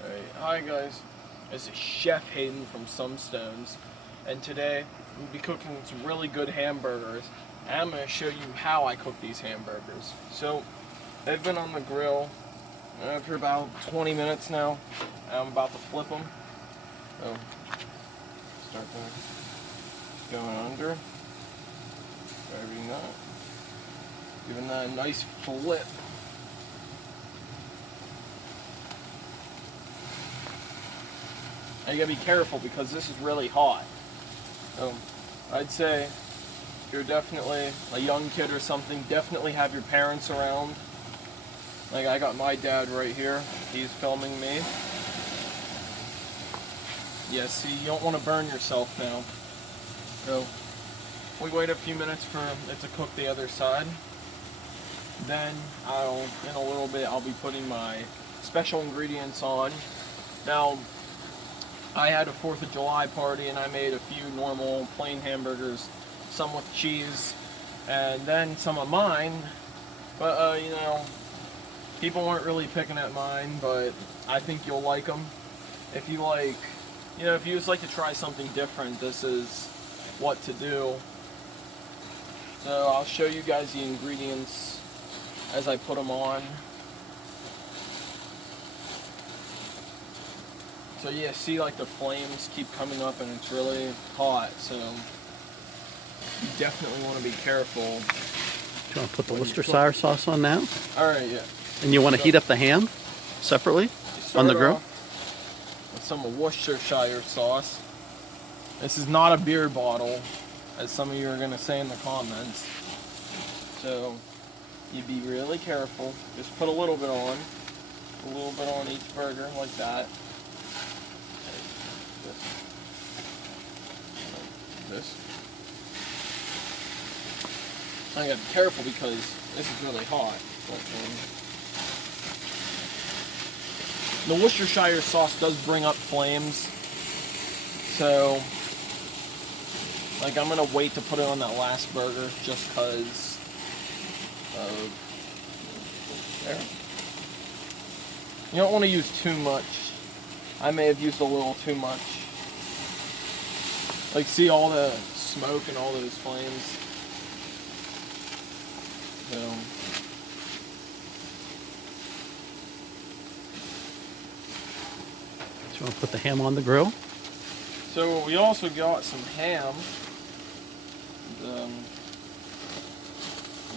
Alright, hi guys. This is Chef Hayden from Some Stones, and today we'll be cooking some really good hamburgers. And I'm going to show you how I cook these hamburgers. So, they've been on the grill for about 20 minutes now. I'm about to flip them. So, start there. Going under. Driving that. Giving that a nice flip. And you gotta be careful because this is really hot. So I'd say if you're definitely a young kid or something, definitely have your parents around. Like I got my dad right here. He's filming me. Yeah, see, you don't want to burn yourself now. So we wait a few minutes for it to cook the other side. Then in a little bit, I'll be putting my special ingredients on. Now, I had a 4th of July party and I made a few normal plain hamburgers, some with cheese, and then some of mine. But, people weren't really picking at mine, but I think you'll like them. If you like, if you just like to try something different, this is what to do. So I'll show you guys the ingredients as I put them on. So yeah, see like the flames keep coming up and it's really hot, so you definitely want to be careful. Do you want to put the Worcestershire sauce on now? Alright, yeah. And you want to heat up the ham separately on the grill? With some Worcestershire sauce. This is not a beer bottle, as some of you are going to say in the comments. So, you be really careful. Just put a little bit on. A little bit on each burger, like that. This. I gotta be careful because this is really hot. But, the Worcestershire sauce does bring up flames, so like I'm gonna wait to put it on that last burger just cause of there. You don't want to use too much. I may have used a little too much. Like, see all the smoke and all those flames? So, you want to put the ham on the grill? so we also got some ham. So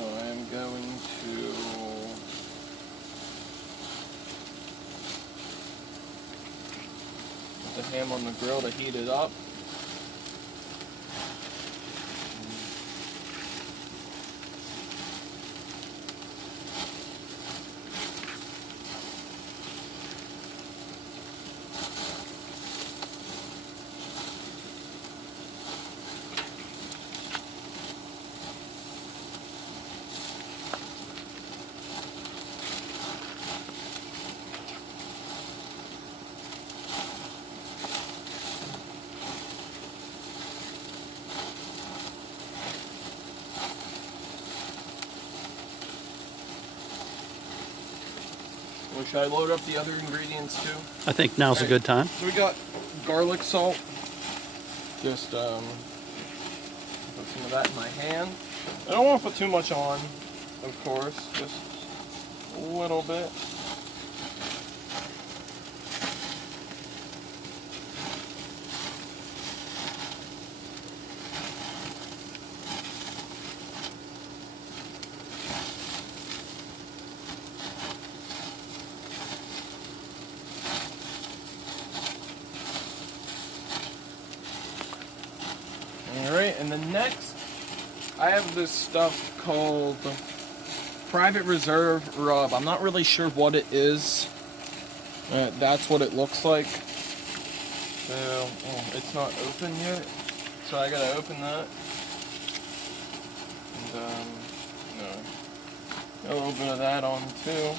I'm going to put the ham on the grill to heat it up. Well, should I load up the other ingredients too? I think now's a good time. So we got garlic salt. Just put some of that in my hand. I don't want to put too much on, of course. Just a little bit. Alright, and then next, I have this stuff called Private Reserve Rub. I'm not really sure what it is. That's what it looks like. So, it's not open yet. So I gotta open that. And, a little bit of that on too.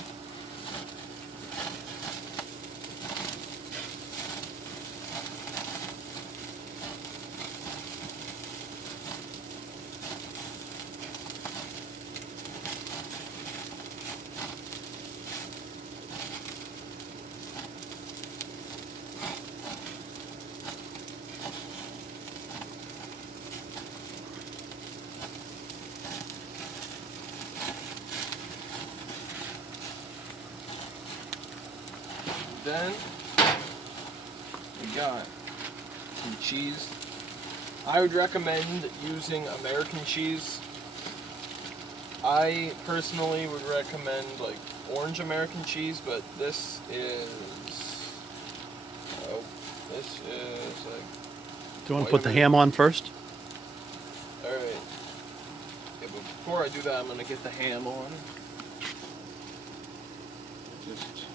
Then we got some cheese. I would recommend using American cheese. I personally would recommend like orange American cheese, but this is like. Do you want to put the ham on first? All right. Yeah, but before I do that, I'm gonna get the ham on. Just.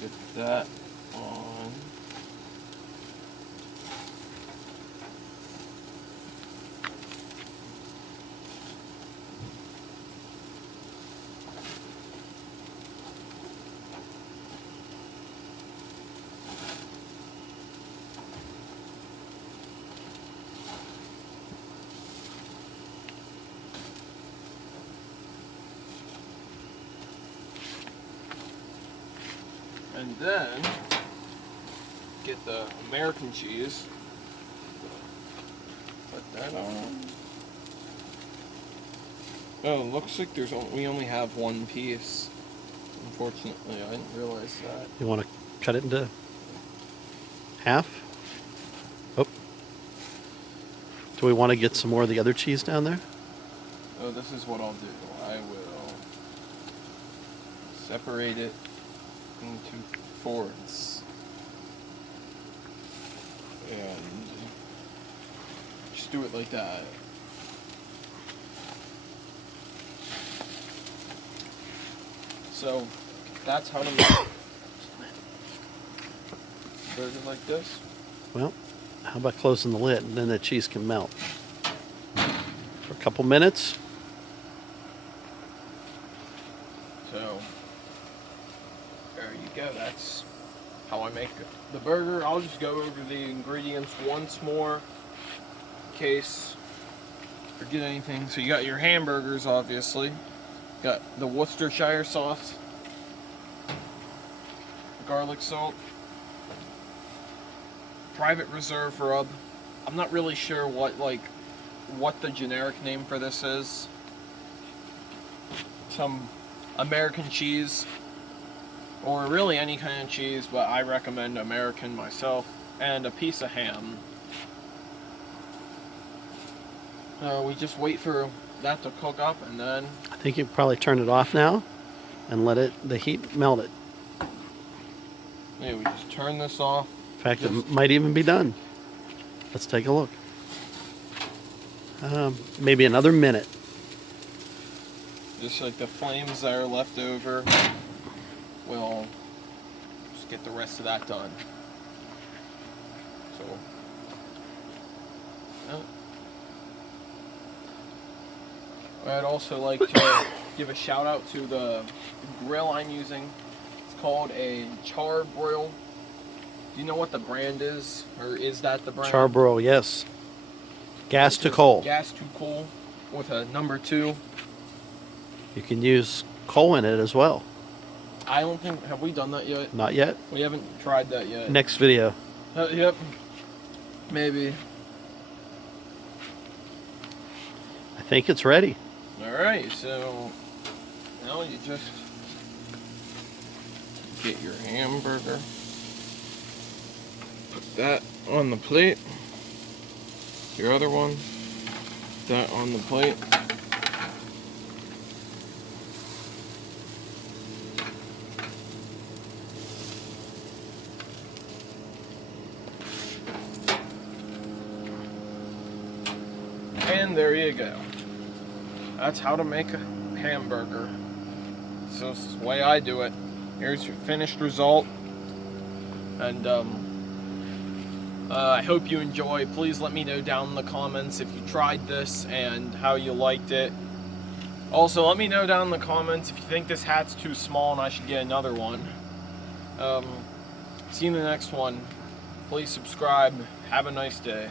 Get that on. And then get the American cheese. Put that on. Oh, looks like we only have one piece. Unfortunately, I didn't realize that. You want to cut it into half? Oh. Do we want to get some more of the other cheese down there? Oh, this is what I'll do. I will separate it into fourths. And just do it like that. So that's how to make burger like this. Well, how about closing the lid and then the cheese can melt for a couple minutes? So there you go. That's how I make the burger. I'll just go over the ingredients once more in case I forget anything. So you got your hamburgers, obviously. Got the Worcestershire sauce, garlic salt, private reserve rub. I'm not really sure what the generic name for this is. Some American cheese, or really any kind of cheese, but I recommend American myself, and a piece of ham. We just wait for that to cook up, and then I think you can probably turn it off now and let the heat melt it. yeah, we just turn this off. In fact, it might even be done. Let's take a look. Maybe another minute. Just like the flames that are left over, we'll just get the rest of that done. So, I'd also like to give a shout out to the grill I'm using. It's called a Char-Broil. Do you know what the brand is? Or is that the brand? Char-Broil, yes. Gas to coal. Gas to coal with a number 2. You can use coal in it as well. I don't think, have we done that yet? Not yet. We haven't tried that yet. Next video. Yep. Maybe. I think it's ready. Alright, so now you just get your hamburger. Put that on the plate. Your other one. Put that on the plate. And there you go. That's how to make a hamburger. So this is the way I do it. Here's your finished result. And I hope you enjoy. Please let me know down in the comments if you tried this and how you liked it. Also, let me know down in the comments if you think this hat's too small and I should get another one. See you in the next one. Please subscribe. Have a nice day.